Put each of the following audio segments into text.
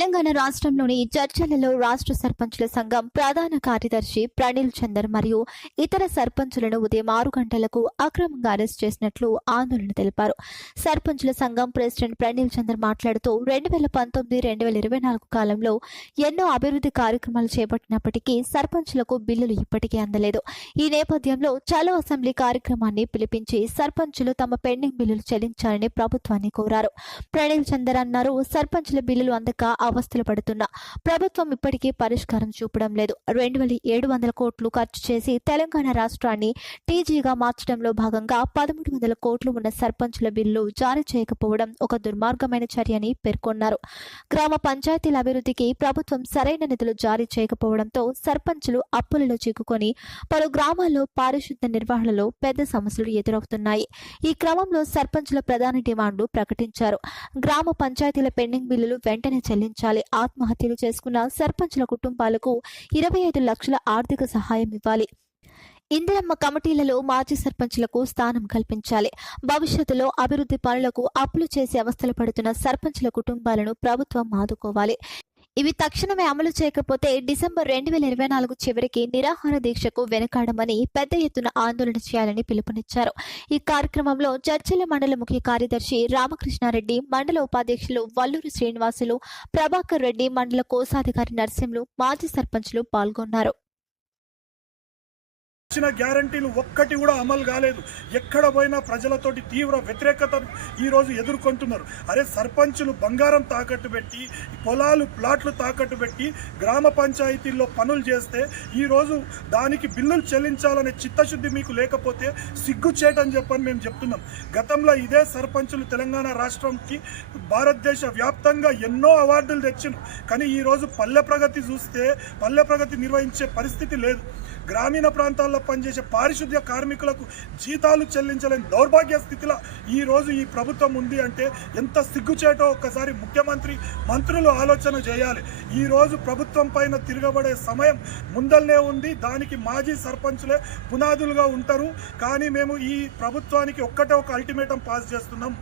తెలంగాణ రాష్ట్రంలోని చర్చలలో రాష్ట్ర సర్పంచుల సంఘం ప్రధాన కార్యదర్శి ప్రణీల్ చందర్ మరియు ఇతర సర్పంచులను ఉదయం 6 గంటలకు అక్రమంగా అరెస్ట్ చేసినట్లు ఆందోళన తెలిపారు. సర్పంచుల సంఘం ప్రెసిడెంట్ ప్రణీల్ చందర్ మాట్లాడుతూ 2019-2024 కాలంలో ఎన్నో అభివృద్ధి కార్యక్రమాలు చేపట్టినప్పటికీ సర్పంచులకు బిల్లులు ఇప్పటికీ అందలేదు. ఈ నేపథ్యంలో చలో అసెంబ్లీ కార్యక్రమాన్ని పిలిపించి సర్పంచులు తమ పెండింగ్ బిల్లులు చెల్లించాలని ప్రభుత్వాన్ని కోరారు. ప్రణీల్ చందర్ అన్నారు, సర్పంచుల బిల్లులు అందక అవస్థలు పడుతున్నా ప్రభుత్వం ఇప్పటికీ పరిష్కారం చూపడం లేదు. 2700 కోట్లు ఖర్చు చేసి తెలంగాణ రాష్ట్రాన్ని టీజీగా మార్చడంలో భాగంగా 1300 కోట్లు ఉన్న సర్పంచుల బిల్లు జారీ చేయకపోవడం ఒక దుర్మార్గమైన చర్య అని పేర్కొన్నారు. గ్రామ పంచాయతీల అభివృద్ధికి ప్రభుత్వం సరైన నిధులు జారీ చేయకపోవడంతో సర్పంచులు అప్పులలో చిక్కుకొని పలు గ్రామాల్లో పారిశుద్ధ్య నిర్వహణలో పెద్ద సమస్యలు ఎదురవుతున్నాయి. ఈ క్రమంలో సర్పంచుల ప్రధాన డిమాండ్లు ప్రకటించారు. గ్రామ పంచాయతీల పెండింగ్ బిల్లులు వెంటనే చెల్లించాలి. ఆత్మహత్యలు చేసుకున్న సర్పంచుల కుటుంబాలకు 25 లక్షల ఆర్థిక సహాయం ఇవ్వాలి. ఇందిరమ్మ కమిటీలలో మాజీ సర్పంచులకు స్థానం కల్పించాలి. భవిష్యత్తులో అభివృద్ధి పనులకు అప్పులు చేసి అవస్థలు పడుతున్న సర్పంచుల కుటుంబాలను ప్రభుత్వం ఆదుకోవాలి. ఇవి తక్షణమే అమలు చేయకపోతే డిసెంబర్ 2024 చివరికి నిరాహార దీక్షకు వెనకాడమని పెద్ద ఎత్తున ఆందోళన చేయాలని పిలుపునిచ్చారు. ఈ కార్యక్రమంలో చర్చిల మండల ముఖ్య కార్యదర్శి రామకృష్ణారెడ్డి, మండల ఉపాధ్యక్షులు వల్లూరు శ్రీనివాసులు, ప్రభాకర్ రెడ్డి, మండల కోశాధికారి నర్సింలు, మాజీ సర్పంచులు పాల్గొన్నారు. ఇచ్చిన గ్యారంటీలు ఒక్కటి కూడా అమలు కాలేదు. ఎక్కడ పోయినా ప్రజలతోటి తీవ్ర వ్యతిరేకతను ఈరోజు ఎదుర్కొంటున్నారు. అరే, సర్పంచులు బంగారం తాకట్టు పెట్టి, పొలాలు ప్లాట్లు తాకట్టు పెట్టి గ్రామ పంచాయతీల్లో పనులు చేస్తే ఈరోజు దానికి బిల్లులు చెల్లించాలనే చిత్తశుద్ధి మీకు లేకపోతే సిగ్గుచేటని చెప్పని మేము చెప్తున్నాం. గతంలో ఇదే సర్పంచులు తెలంగాణ రాష్ట్రంకి భారతదేశ వ్యాప్తంగా ఎన్నో అవార్డులు తెచ్చినారు. కానీ ఈరోజు పల్లె ప్రగతి చూస్తే పల్లె ప్రగతి నిర్వహించే పరిస్థితి లేదు. గ్రామీణ ప్రాంతాల్లో పనిచేసే పారిశుద్ధ్య కార్మికులకు జీతాలు చెల్లించలేని దౌర్భాగ్య స్థితిలో ఈరోజు ఈ ప్రభుత్వం ఉంది అంటే ఎంత సిగ్గుచేటో ఒక్కసారి ముఖ్యమంత్రి, మంత్రులు ఆలోచన చేయాలి. ఈరోజు ప్రభుత్వం పైన తిరగబడే సమయం ముందల్నే ఉంది. దానికి మాజీ సర్పంచులే పునాదులుగా ఉంటారు. కానీ మేము ఈ ప్రభుత్వానికి ఒక్కటే ఒక అల్టిమేటం పాస్ చేస్తున్నాం.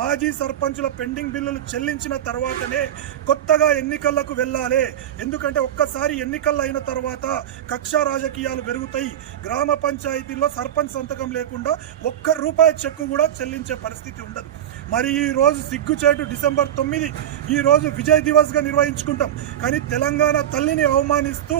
మాజీ సర్పంచుల పెండింగ్ బిల్లులు చెల్లించిన తర్వాతనే కొత్తగా ఎన్నికలకు వెళ్ళాలి. ఎందుకంటే ఒక్కసారి ఎన్నికలు అయిన తర్వాత కక్ష రాజకీయాలు పెరుగుతాయి. గ్రామ పంచాయతీల్లో సర్పంచ్ సంతకం లేకుండా ₹1 చెక్కు కూడా చెల్లించే పరిస్థితి ఉండదు. మరి ఈ రోజు సిగ్గుచేటు డిసెంబర్ 9 ఈ రోజు విజయ్ దివస్ గా నిర్వహించుకుంటాం. కానీ తెలంగాణ తల్లిని అవమానిస్తూ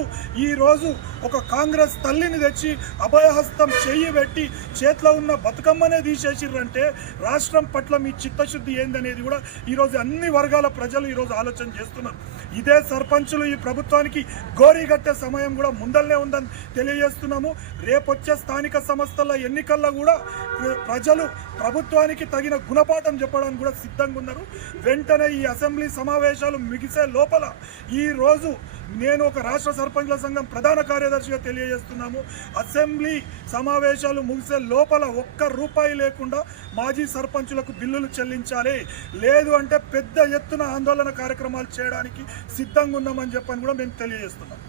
ఈ రోజు ఒక కాంగ్రెస్ తల్లిని తెచ్చి అభయహస్తం చెయ్యి పెట్టి చేతిలో ఉన్న బతుకమ్మనే తీసేసిర్రంటే రాష్ట్రం పట్ల మీ చిత్తశుద్ధి ఏందనేది కూడా ఈరోజు అన్ని వర్గాల ప్రజలు ఈరోజు ఆలోచన చేస్తున్నారు. ఇదే సర్పంచులు ఈ ప్రభుత్వానికి గోరీగట్టే సమయం కూడా ముందల్నే ఉందని తెలియజేస్తున్నాము. రేపొచ్చే స్థానిక సంస్థల ఎన్నికల్లో కూడా ప్రజలు ప్రభుత్వానికి తగిన గుణపాఠం చెప్పడానికి కూడా సిద్ధంగా ఉన్నారు. వెంటనే ఈ అసెంబ్లీ సమావేశాలు ముగిసే లోపల ఈ రోజు నేను ఒక రాష్ట్ర సర్పంచుల సంఘం ప్రధాన కార్యదర్శిగా తెలియజేస్తున్నాము. అసెంబ్లీ సమావేశాలు ముగిసే లోపల ₹1 లేకుండా మాజీ సర్పంచులకు బిల్లులు చెల్లించాలి. లేదు అంటే పెద్ద ఎత్తున ఆందోళన కార్యక్రమాలు చేయడానికి సిద్ధంగా ఉన్నామని చెప్పని కూడా మేము తెలియజేస్తున్నాం.